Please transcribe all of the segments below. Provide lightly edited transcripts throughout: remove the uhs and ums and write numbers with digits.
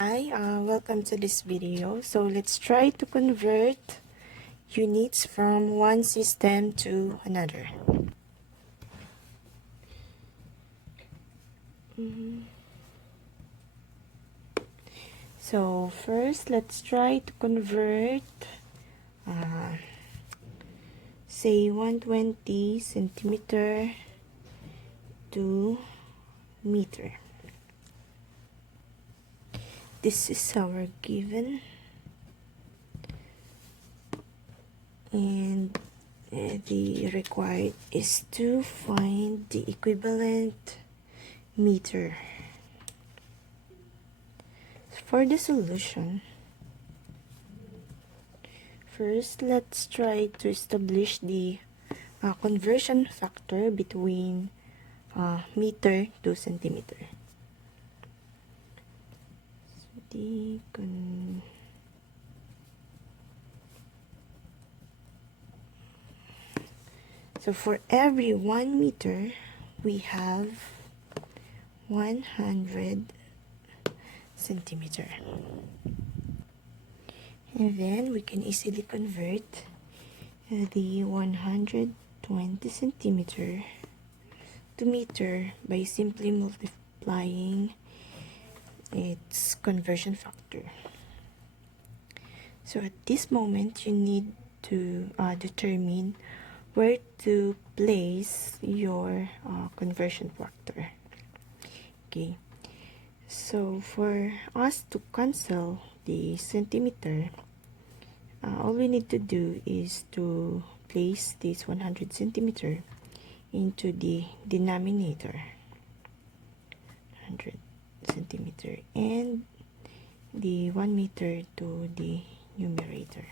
Hi, welcome to this video. So let's try to convert units from one system to another. So first, let's try to convert, say 120 centimeter to meter. This is our given, and the required is to find the equivalent meter. For the solution, first let's try to establish the conversion factor between meter to centimeter. So for every 1 meter, we have 100 centimeter. And then we can easily convert the 120 centimeter to meter by simply multiplying its conversion factor. So at this moment, you need to determine where to place your conversion factor. Okay, so for us to cancel the centimeter, all we need to do is to place this 100 centimeter into the denominator, 100 centimeter, and the 1 meter to the numerator.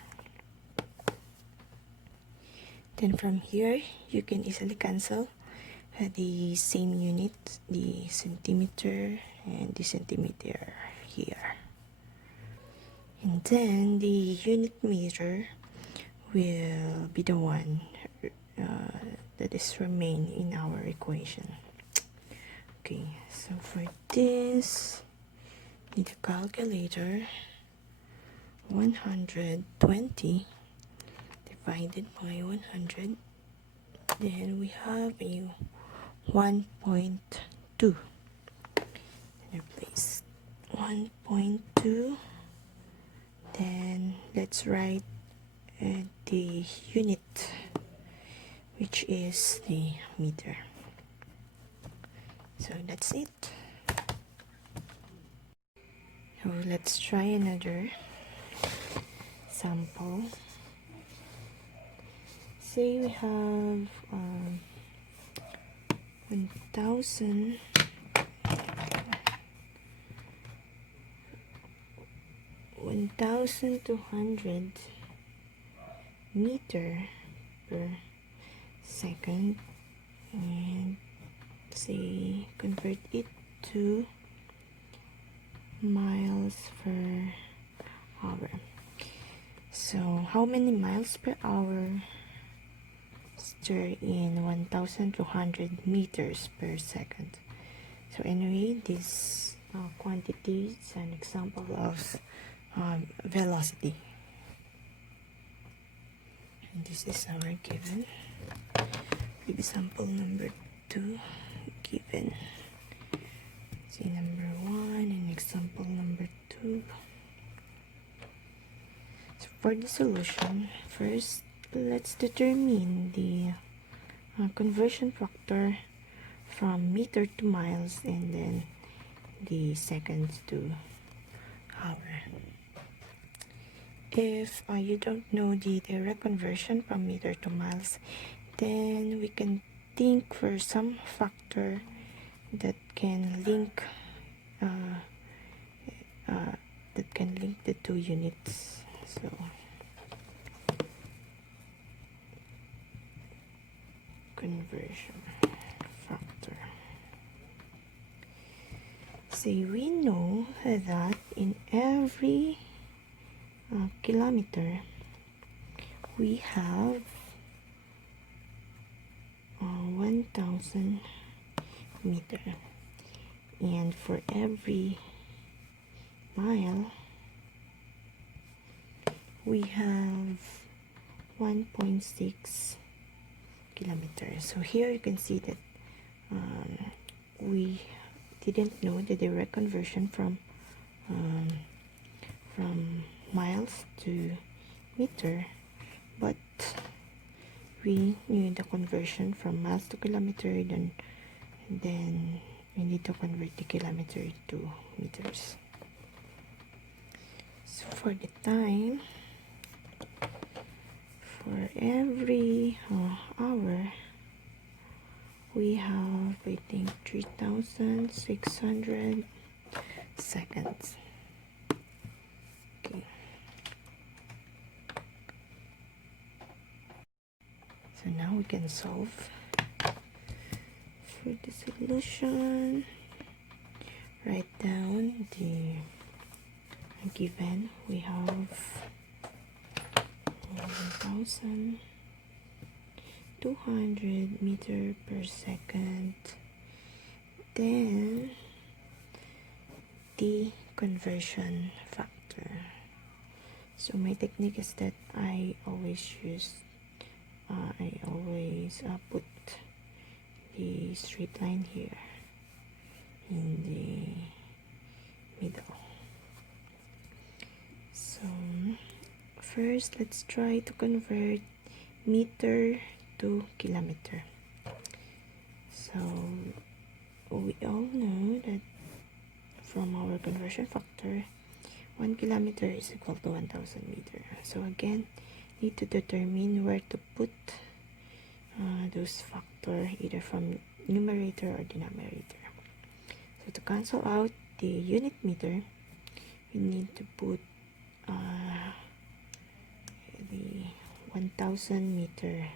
Then from here, you can easily cancel the same unit, the centimeter and the centimeter here. And then the unit meter will be the one that is remain in our equation. Okay, so for this, need a calculator. 120 divided by 100, then we have a 1.2. Replace 1.2. Then let's write the unit, which is the meter. So that's it. So let's try another sample. Say we have 1,200 meter per second, and say convert it to miles per hour. So how many miles per hour stir in 1,200 meters per second? So anyway, this quantity is an example of velocity, and this is our given. Example number 2 given. See number 1 and example number 2. So for the solution, first let's determine the conversion factor from meter to miles, and then the seconds to hour. If you don't know the direct conversion from meter to miles, then we can think for some factor that can link the two units. So conversion factor. Say we know that in every kilometer we have 1,000 meter, and for every mile, we have 1.6 kilometers. So here you can see that we didn't know the direct conversion from miles to meter, but we knew the conversion from miles to kilometer, then we need to convert the kilometer to meters. So for the time, for every hour, we have, I think, 3,600 seconds. Okay. So now we can solve for the solution. Write down the given. We have 1,200 meter per second. Then the conversion factor. So my technique is that I always put the straight line here in the middle. So first, let's try to convert meter to kilometer. So we all know that from our conversion factor, 1 kilometer is equal to 1,000 meter. So again, need to determine where to put those factor, either from numerator or denominator. So to cancel out the unit meter, we need to put the 1,000 meter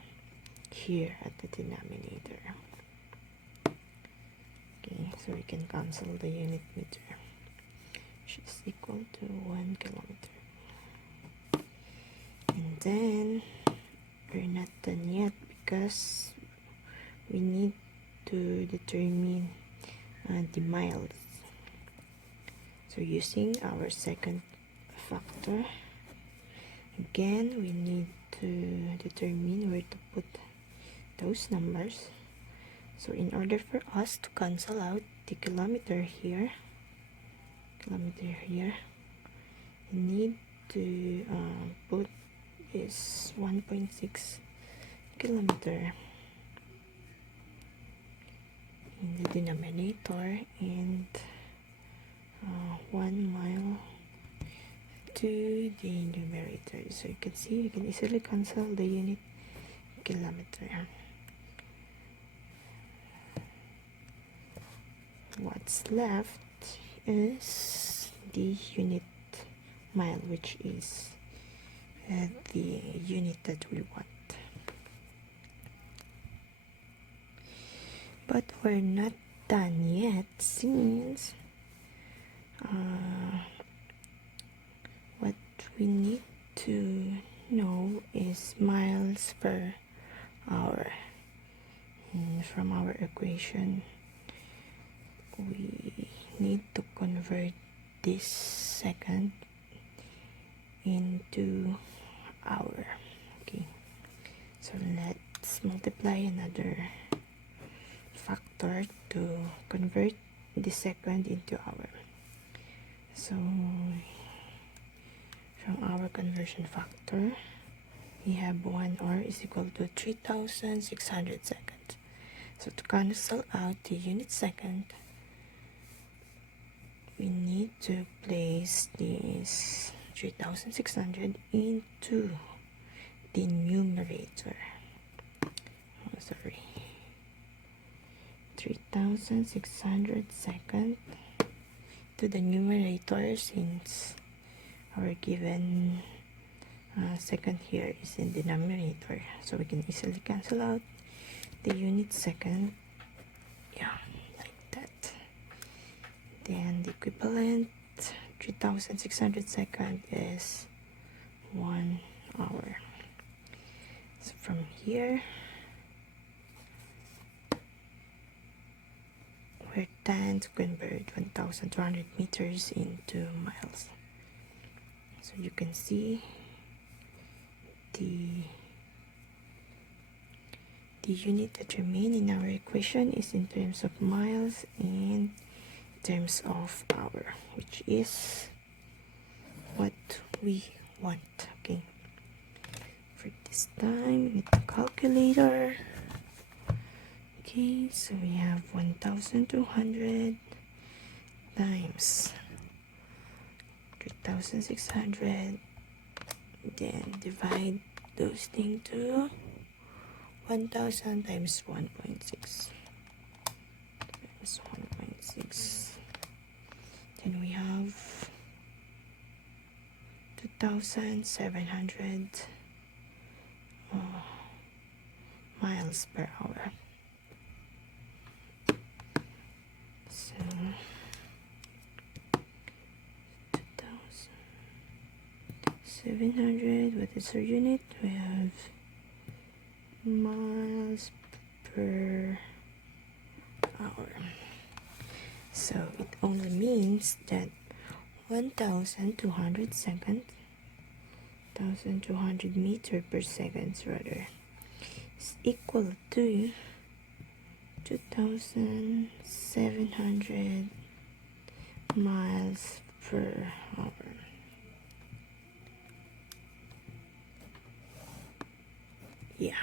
here at the denominator. Okay, so we can cancel the unit meter, which is equal to 1 kilometer. And then we're not done yet because we need to determine the miles. So using our second factor, again we need to determine where to put those numbers. So in order for us to cancel out the kilometer here, we need to put this 1.6 kilometer in the denominator and 1 mile to the numerator. So you can see, you can easily cancel the unit kilometer. What's left is the unit mile, which is the unit that we want. But we're not done yet, since what we need to know is miles per hour. And from our equation, we need to convert this second into hour. Okay, so let's multiply another factor to convert the second into hour. So from our conversion factor, we have 1 hour is equal to 3,600 seconds. So to cancel out the unit second, we need to place this 3,600 into the numerator. 3,600 seconds to the numerator, since our given second here is in the denominator. So we can easily cancel out the unit second. Yeah, like that. Then the equivalent 3,600 seconds is 1 hour. So from here, we're trying to convert 1,200 meters into miles. So you can see the unit that remain in our equation is in terms of miles and in terms of hour, which is what we want. Okay, for this time with the calculator. Okay, so we have 1,200 times 3,600, then divide those things to 1,000 times 1.6 times 1.6. Then we have 2,700 miles per hour. So 2,700, what is our unit? We have miles per hour. So it only means that 1,200 seconds, 1,200 meter per second rather, is equal to 2,700 miles per hour. Yeah.